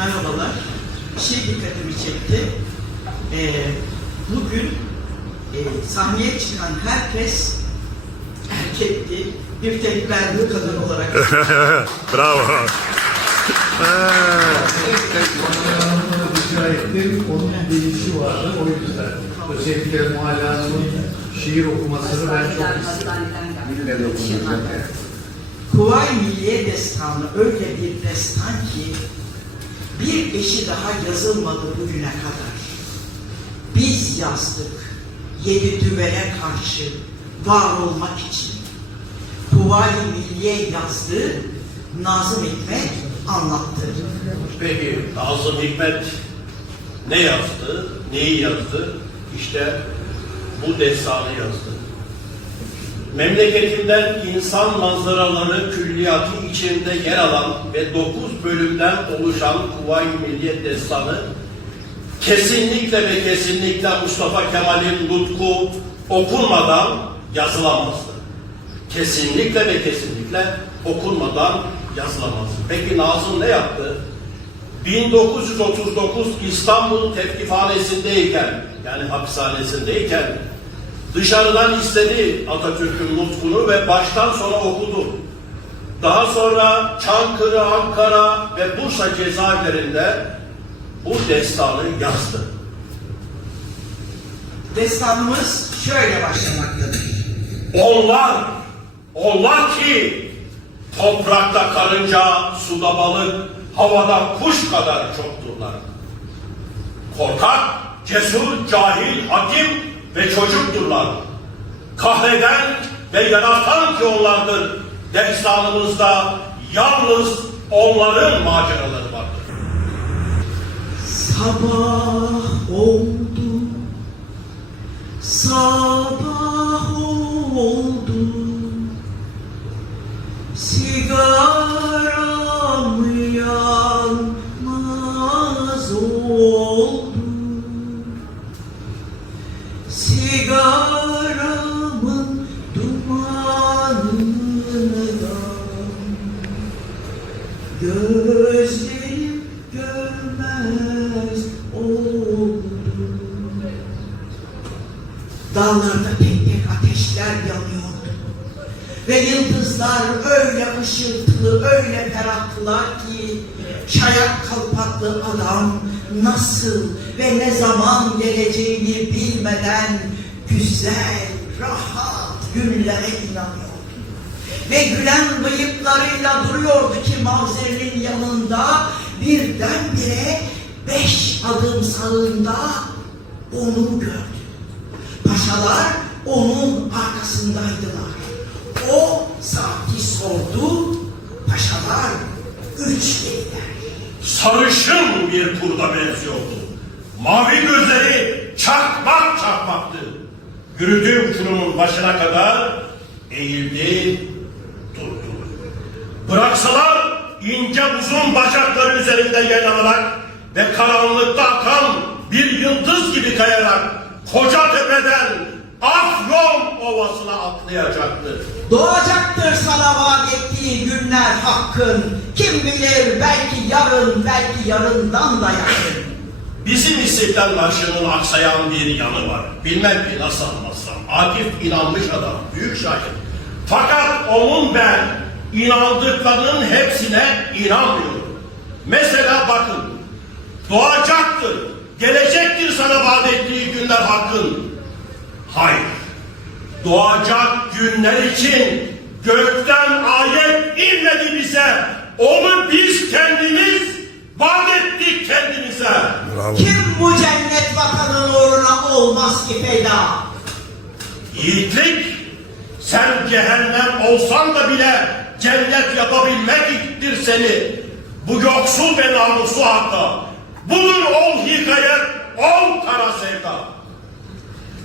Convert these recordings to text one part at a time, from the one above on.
merhabalar. Bir şey dikkatimi çekti. Ee, bugün e, sahneye çıkan herkes erkekti. Bir tek ben bu kadın olarak Bravo. rica ettim. Onun değişi vardı. O yüzden. Özellikle Muhalle Hanım'ın şiir okumasını ben çok istedim. Kuvayi Milliye Destanı öyle bir destan ki bir eşi daha yazılmadı bugüne kadar. Biz yazdık yedi düvele karşı var olmak için. Kuvayi Milliye yazdı, Nazım Hikmet anlattı. Peki Nazım Hikmet ne yazdı, neyi yazdı? İşte bu destanı yazdı. Memleketinden insan manzaraları külliyatı içinde yer alan ve dokuz bölümden oluşan Kuvayi Milliyet Destanı kesinlikle ve kesinlikle Mustafa Kemal'in nutku okunmadan yazılamazdı. Kesinlikle ve kesinlikle okunmadan yazılamazdı. Peki Nazım ne yaptı? 1939 İstanbul Tevkifhanesindeyken yani hapishanesindeyken dışarıdan istedi Atatürk'ün nutkunu ve baştan sona okudu. Daha sonra Çankırı, Ankara ve Bursa cezaevlerinde bu destanı yazdı. Destanımız şöyle başlamaktadır. Onlar, onlar ki toprakta karınca, suda balık, havada kuş kadar çokturlar. Korkak, cesur, cahil, hakim ve çocukturlar. Kahreden ve yaratan ki onlardır. Destanımızda yalnız onların maceraları vardır. Sabah oldu, sabah oldu, sigaram sigaramın dumanından Gözlerim görmez oldu. Dağlarda tek tek ateşler yanıyordu. Ve yıldızlar öyle ışıltılı, öyle ferahtılar ki çayak kalpaklı adam nasıl ve ne zaman geleceğini bilmeden güzel, rahat günlere inanıyordu ve gülen bıyıklarıyla duruyordu ki mavzerin yanında birdenbire beş adım sağında onu gördü. Paşalar onun arkasındaydılar. O saati sordu, paşalar üç dediler. Sarışın bir kurda benziyordu. Mavi gözleri çakmak çakmaktı. Yürüdüğü uçurumun başına kadar eğildi, durdu. Bıraksalar ince uzun bacakları üzerinde yer alarak ve karanlıkta akan bir yıldız gibi kayarak koca tepeden Afyon Ovası'na atlayacaktı. Doğacaktır sana vaat ettiği günler hakkın. Kim bilir belki yarın, belki yarından da yakın. Bizim İstiklal Marşı'nın aksayan bir yanı var. Bilmem ki nasıl anlatsam. Akif inanmış adam, büyük şair. Fakat onun ben inandıklarının hepsine inanmıyorum. Mesela bakın, doğacaktır, gelecektir sana vaat ettiği günler hakkın. Hayır, doğacak günler için gökten ayet inmedi bize. Onu biz kendimiz vaat ettik kendimize. Bravo. Kim bu cennet vatanın uğruna olmaz ki feda? Yiğitlik, sen cehennem olsan da bile cennet yapabilmektir seni. Bu yoksul ve namuslu hatta. Budur ol hikayet, ol kara sevda.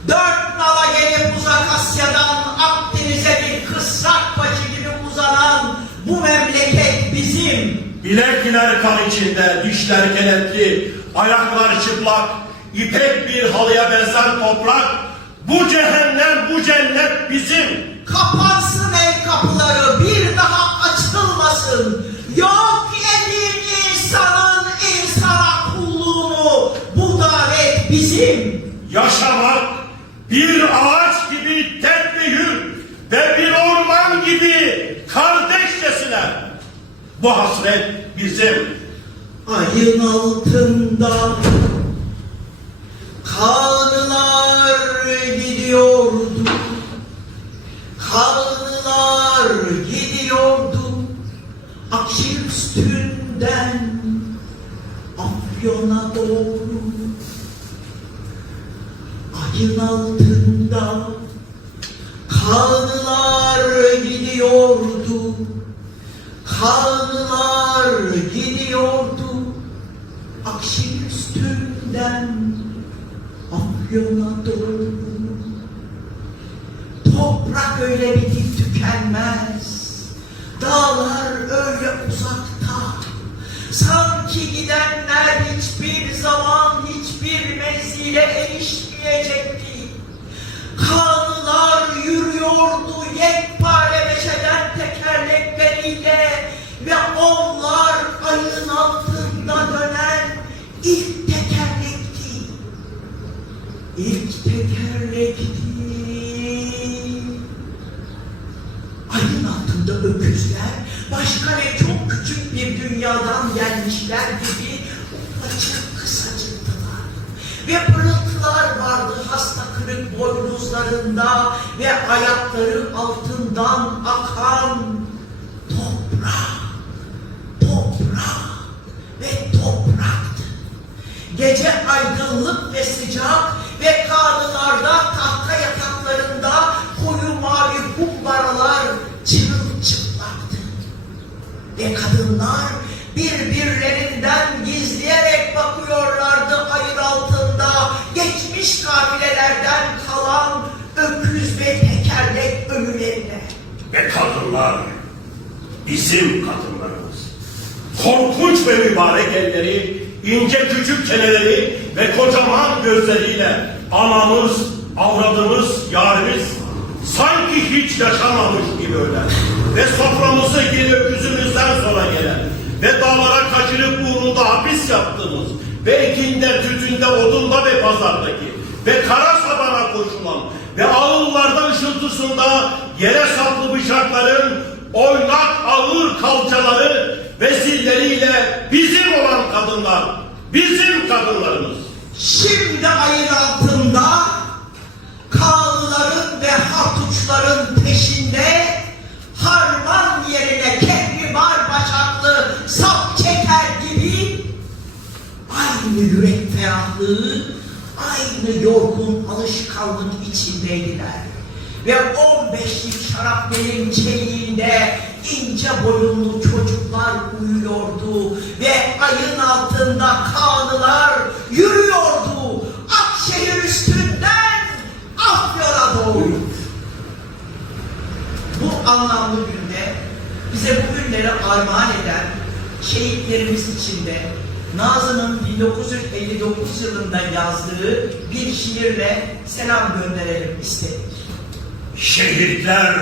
Dört nala gelip uzak Asya'dan Akdeniz'e bir kısrak paçı gibi uzanan bu memleket bizim. Bilekler kan içinde, dişler kelepli, ayaklar çıplak, ipek bir halıya benzer toprak. Bu cehennem, bu cennet bizim. Kapansın el kapıları, bir daha açılmasın. Yok edin insanın insana kulluğunu. Bu davet bizim. Yaşamak bir ağaç gibi tedbihür ve bir orman gibi kardeşçesine. Bu hasret bizim. Ayın altında kanlar gidiyordu. Kanlar gidiyordu. Akşam üstünden Afyon'a doğru. Ayın altında kanlar gidiyordu. Kanlar gidiyordu akşam üstünden Afyon'a doğru. Toprak öyle bitip tükenmez. Dağlar öyle uzakta. Sanki gidenler hiçbir zaman hiçbir menzile erişmeyecekti. Kanlar yürüyordu yekpare meşeden tekerlekleriyle ve onlar ayın altında dönen ilk tekerlekti. İlk tekerlekti. Ayın altında öküzler başka ne çok küçük bir dünyadan gelmişler gibi ufacık kısacıktılar. Ve pırıltılar vardı hasta kırık boynuzlarında ve ayakları altından akan toprak, toprak ve topraktı. Gece aydınlık ve sıcak ve karnılarda tahta yataklarında koyu mavi kumbaralar çırılçıplaktı. Ve kadınlar kadınlar bizim kadınlarımız. Korkunç ve mübarek elleri, ince küçük çeneleri ve kocaman gözleriyle anamız, avradımız, yarimiz sanki hiç yaşamamış gibi öler. Ve soframızı yine öküzümüzden sonra gelen ve dağlara kaçırıp uğrunda hapis yaptığımız ve ekinde, tütünde, odunda ve pazardaki ve kara sabana koşulan ve ağıllarda ışıltısında yere saplı bıçakların oynak ağır kalçaları ve zilleriyle bizim olan kadınlar, bizim kadınlarımız. Şimdi ayın altında kağlıların ve hatuçların peşinde harman yerine kehribar başaklı sap çeker gibi aynı yürek ferahlığı, aynı yorgun alışkanlık içindeydiler. Ve 15'lik şarapnelin çeliğinde ince boyunlu çocuklar uyuyordu ve ayın altında kanılar yürüyordu. Akşehir üstünden Afyon'a doğru. Bu anlamlı günde bize bu günleri armağan eden şehitlerimiz içinde Nazım'ın 1959 yılında yazdığı bir şiirle selam gönderelim istedik. Şehitler,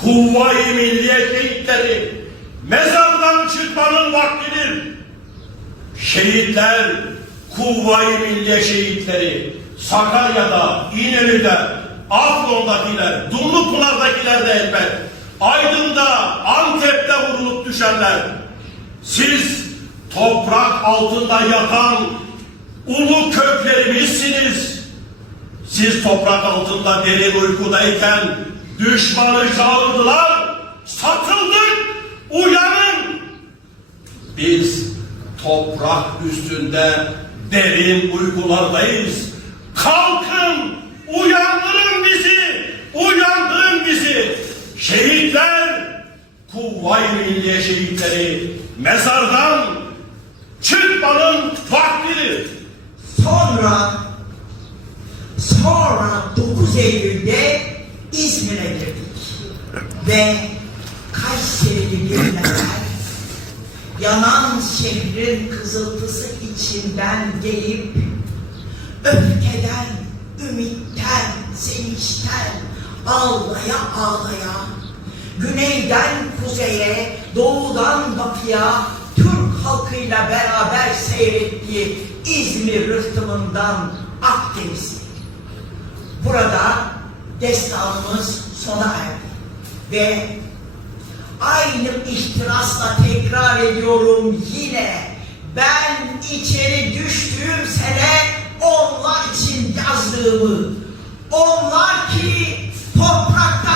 kuvvayi milliye şehitleri, mezardan çıkmanın vaktidir. Şehitler, kuvvayi milliye şehitleri, Sakarya'da, İnönü'de, Afyon'dakiler, Dumlupınar'dakiler de elbet, Aydın'da, Antep'te vurulup düşenler. Siz toprak altında yatan ulu köklerimizsiniz. Siz toprak altında derin uykudayken düşmanı çağırdılar, satıldık, uyanın. Biz toprak üstünde derin uykulardayız. Kalkın, uyandırın bizi, uyandırın bizi. Şehitler, kuvvay milliye şehitleri, mezardan çıkmanın vaktidir. Sonra sonra 9 Eylül'de İzmir'e girdik. Ve Kayserili bir yanan şehrin kızıltısı içinden gelip öfkeden, ümitten, sevinçten ağlaya ağlaya güneyden kuzeye, doğudan batıya Türk halkıyla beraber seyrettiği İzmir rıhtımından Akdeniz'e. Burada destanımız sona erdi ve aynı ihtirasla tekrar ediyorum yine. Ben içeri düştüğüm sene onlar için yazdığımı, onlar ki toprakta